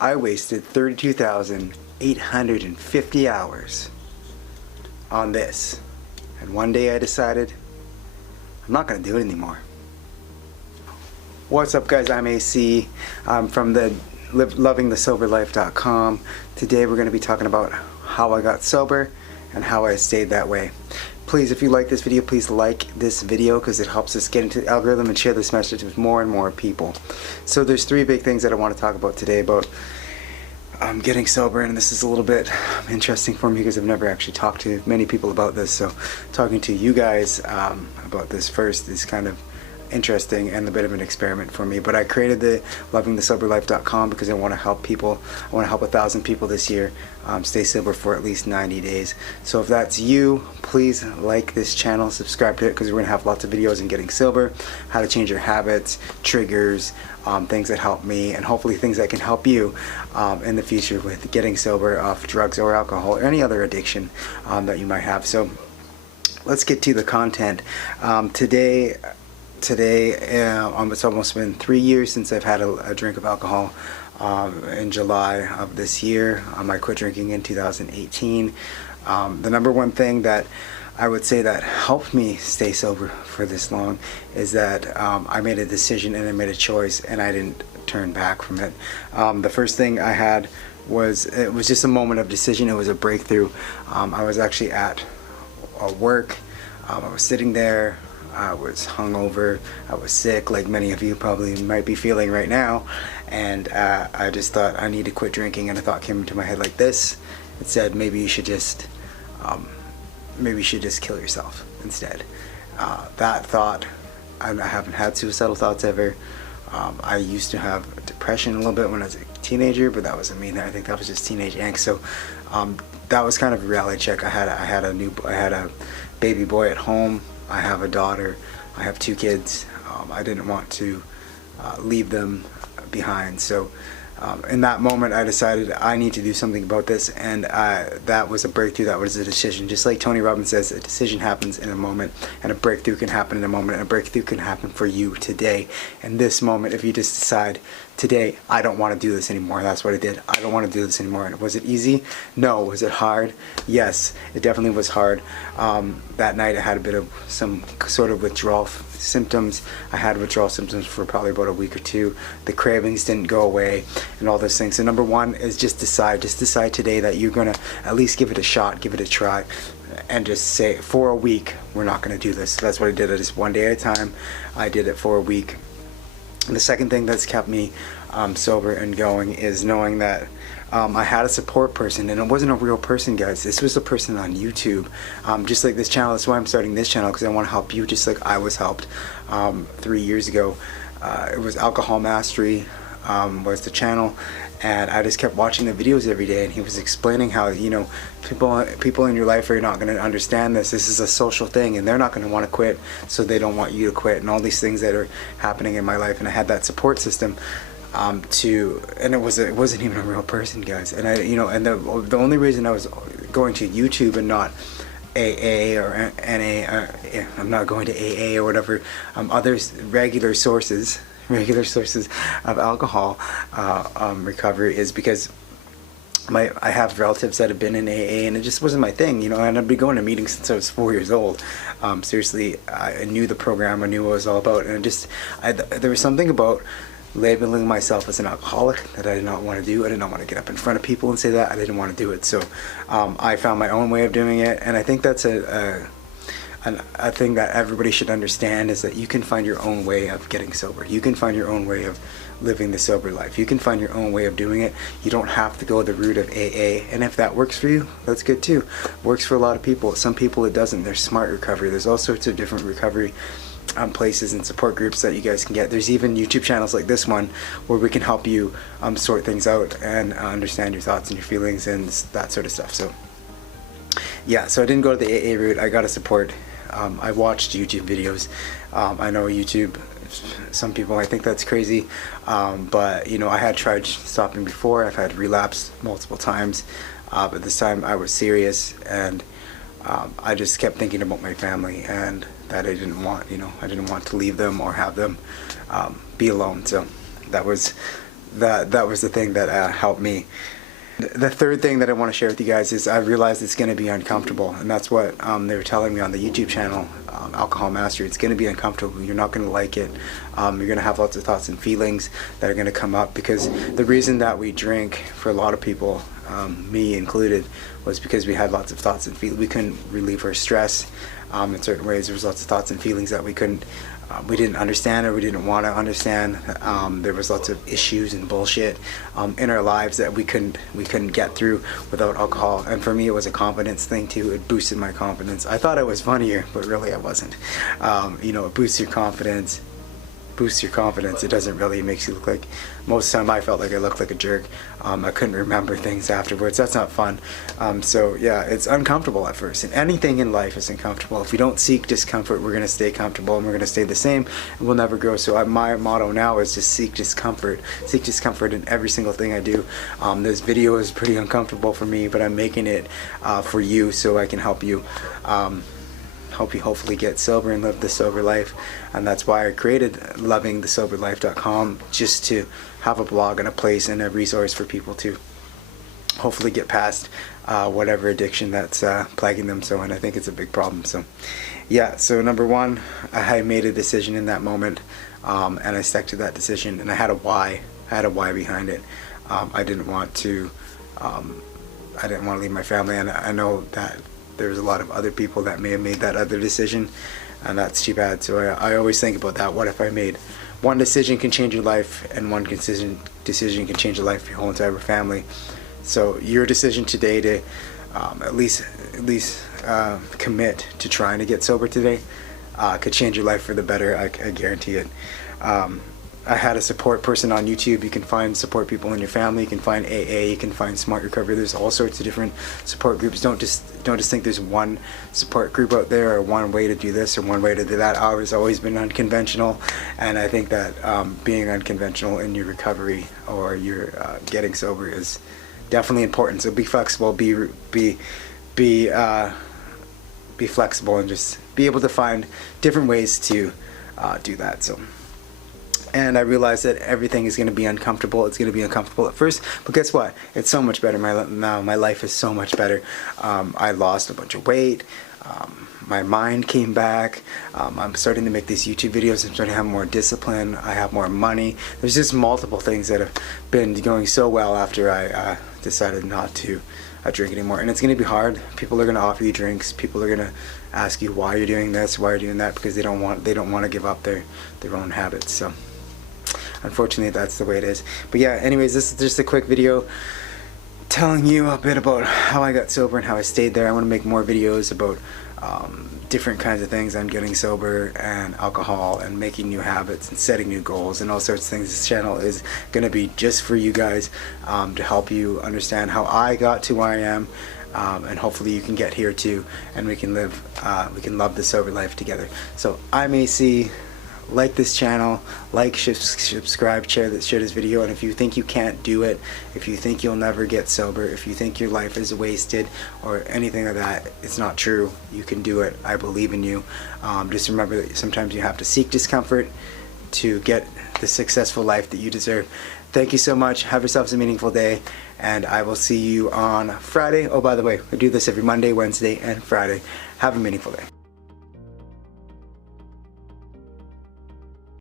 I wasted 32,850 hours on this. And one day I decided I'm not going to do it anymore. What's up, guys? I'm AC. I'm from the lovingthesoberlife.com. Today we're going to be talking about how I got sober and how I stayed that way. Please, if you like this video, please like this video because it helps us get into the algorithm and share this message with more and more people. So there's three big things that I want to talk about today about getting sober, and this is a little bit interesting for me because I've never actually talked to many people about this. So talking to you guys about this first is kind of interesting and a bit of an experiment for me. But I created the lovingthesoberlife.com because I want to help people. I want to help 1,000 people this year stay sober for at least 90 days. So if that's you, please like this channel, subscribe to it, because we're going to have lots of videos on getting sober, how to change your habits, triggers, things that help me, and hopefully things that can help you in the future with getting sober off drugs or alcohol or any other addiction that you might have. So let's get to the content. Today it's almost been 3 years since I've had a drink of alcohol. In July of this year, I quit drinking in 2018. The number one thing that I would say that helped me stay sober for this long is that I made a decision and I made a choice and I didn't turn back from it. The first thing I had was, it was just a moment of decision. It was a breakthrough. I was actually at work. I was sitting there. I was hungover, I was sick, like many of you probably might be feeling right now, and I just thought I need to quit drinking, and a thought came into my head like this. It said, maybe you should just kill yourself instead. That thought, I haven't had suicidal thoughts ever. I used to have depression a little bit when I was a teenager, but that wasn't me. I think that was just teenage angst. So that was kind of a reality check. I had a baby boy at home. I have a daughter. I have 2 kids. I didn't want to leave them behind. So in that moment, I decided I need to do something about this, and that was a breakthrough. That was a decision. Just like Tony Robbins says, a decision happens in a moment, and a breakthrough can happen in a moment, and a breakthrough can happen for you today. In this moment, if you just decide, today, I don't want to do this anymore. That's what I did. I don't want to do this anymore. And was it easy? No. Was it hard? Yes, it definitely was hard. That night I had a bit of some sort of withdrawal symptoms. I had withdrawal symptoms for probably about a week or 2. The cravings didn't go away and all those things. So number one is just decide today that you're going to at least give it a shot, give it a try, and just say, for a week, we're not going to do this. So that's what I did. I just one day at a time. I did it for a week. And the second thing that's kept me sober and going is knowing that I had a support person, and it wasn't a real person, guys. This was a person on YouTube, just like this channel. That's why I'm starting this channel, because I want to help you just like I was helped 3 years ago. It was Alcohol Mastery was the channel, and I just kept watching the videos every day, and he was explaining how, you know, people in your life are not going to understand this. This is a social thing, and they're not going to want to quit, so they don't want you to quit, and all these things that are happening in my life. And I had that support system and it wasn't even a real person, guys. And the only reason I was going to YouTube and not AA or NA, I'm not going to AA or whatever, other regular sources of alcohol recovery, is because I have relatives that have been in AA, and it just wasn't my thing, you know. And I've been going to meetings since I was 4 years old. Seriously, I knew the program, I knew what it was all about, and there was something about labeling myself as an alcoholic that I did not want to do. I did not want to get up in front of people and say that. I didn't want to do it. So I found my own way of doing it, and I think that's a thing that everybody should understand, is that you can find your own way of getting sober. You can find your own way of living the sober life. You can find your own way of doing it. You don't have to go the route of AA, and if that works for you, that's good too. Works for a lot of people. Some people it doesn't. There's smart recovery. There's all sorts of different recovery places and support groups that you guys can get. There's even YouTube channels like this one where we can help you sort things out and understand your thoughts and your feelings and that sort of stuff. So yeah, so I didn't go to the AA route. I got a support. I watched YouTube videos. I know YouTube, some people might think that's crazy, but you know, I had tried stopping before. I've had relapse multiple times, but this time I was serious, and I just kept thinking about my family and that I didn't want, you know, I didn't want to leave them or have them be alone. So that was that was the thing that helped me. The third thing that I want to share with you guys is I realized it's going to be uncomfortable, and that's what they were telling me on the YouTube channel, Alcohol Mastery. It's going to be uncomfortable. You're not going to like it. You're going to have lots of thoughts and feelings that are going to come up, because the reason that we drink, for a lot of people, me included, was because we had lots of thoughts and feelings. We couldn't relieve our stress in certain ways. There was lots of thoughts and feelings that we didn't understand, or we didn't want to understand. There was lots of issues and bullshit in our lives that we couldn't get through without alcohol. And for me, it was a confidence thing too. It boosted my confidence. I thought I was funnier, but really I wasn't. It boosts your confidence. It doesn't really. It makes you look like, most of the time I felt like I looked like a jerk. I couldn't remember things afterwards. That's not fun. So yeah, it's uncomfortable at first, and anything in life is uncomfortable. If we don't seek discomfort, we're going to stay comfortable, and we're going to stay the same, and we'll never grow. So my motto now is just seek discomfort in every single thing I do. This video is pretty uncomfortable for me, but I'm making it for you, so I can help you help you hopefully get sober and live the sober life. And that's why I created lovingthesoberlife.com, just to have a blog and a place and a resource for people to hopefully get past whatever addiction that's plaguing them. So, and I think it's a big problem. So yeah, so number one, I made a decision in that moment, and I stuck to that decision, and I had a why behind it. I didn't want to leave my family, and I know that there's a lot of other people that may have made that other decision, and that's too bad. So I always think about that. What if I made one decision can change your life, and one decision can change the life of your whole entire family. So your decision today to at least commit to trying to get sober today could change your life for the better. I guarantee it. I had a support person on YouTube. You can find support people in your family. You can find AA. You can find Smart Recovery. There's all sorts of different support groups. Don't just think there's one support group out there, or one way to do this or one way to do that. Ours always been unconventional, and I think that being unconventional in your recovery or your getting sober is definitely important. So be flexible. Be flexible, and just be able to find different ways to do that. So. And I realized that everything is going to be uncomfortable. It's going to be uncomfortable at first, but guess what? It's so much better now. My life is so much better. I lost a bunch of weight. My mind came back. I'm starting to make these YouTube videos. I'm starting to have more discipline. I have more money. There's just multiple things that have been going so well after I decided not to drink anymore. And it's going to be hard. People are going to offer you drinks. People are going to ask you why you're doing this, why you're doing that, because they don't want to give up their own habits. So unfortunately, that's the way it is. But yeah, anyways, this is just a quick video telling you a bit about how I got sober and how I stayed there. I want to make more videos about different kinds of things on getting sober and alcohol and making new habits and setting new goals and all sorts of things. This channel is going to be just for you guys, to help you understand how I got to where I am, and hopefully you can get here too, and we can love the sober life together. So I'm AC. Like this channel, subscribe, share this video, and if you think you can't do it, if you think you'll never get sober, if you think your life is wasted or anything like that, it's not true. You can do it. I believe in you. Just remember that sometimes you have to seek discomfort to get the successful life that you deserve. Thank you so much. Have yourselves a meaningful day, and I will see you on Friday. Oh, by the way, I do this every Monday, Wednesday, and Friday. Have a meaningful day.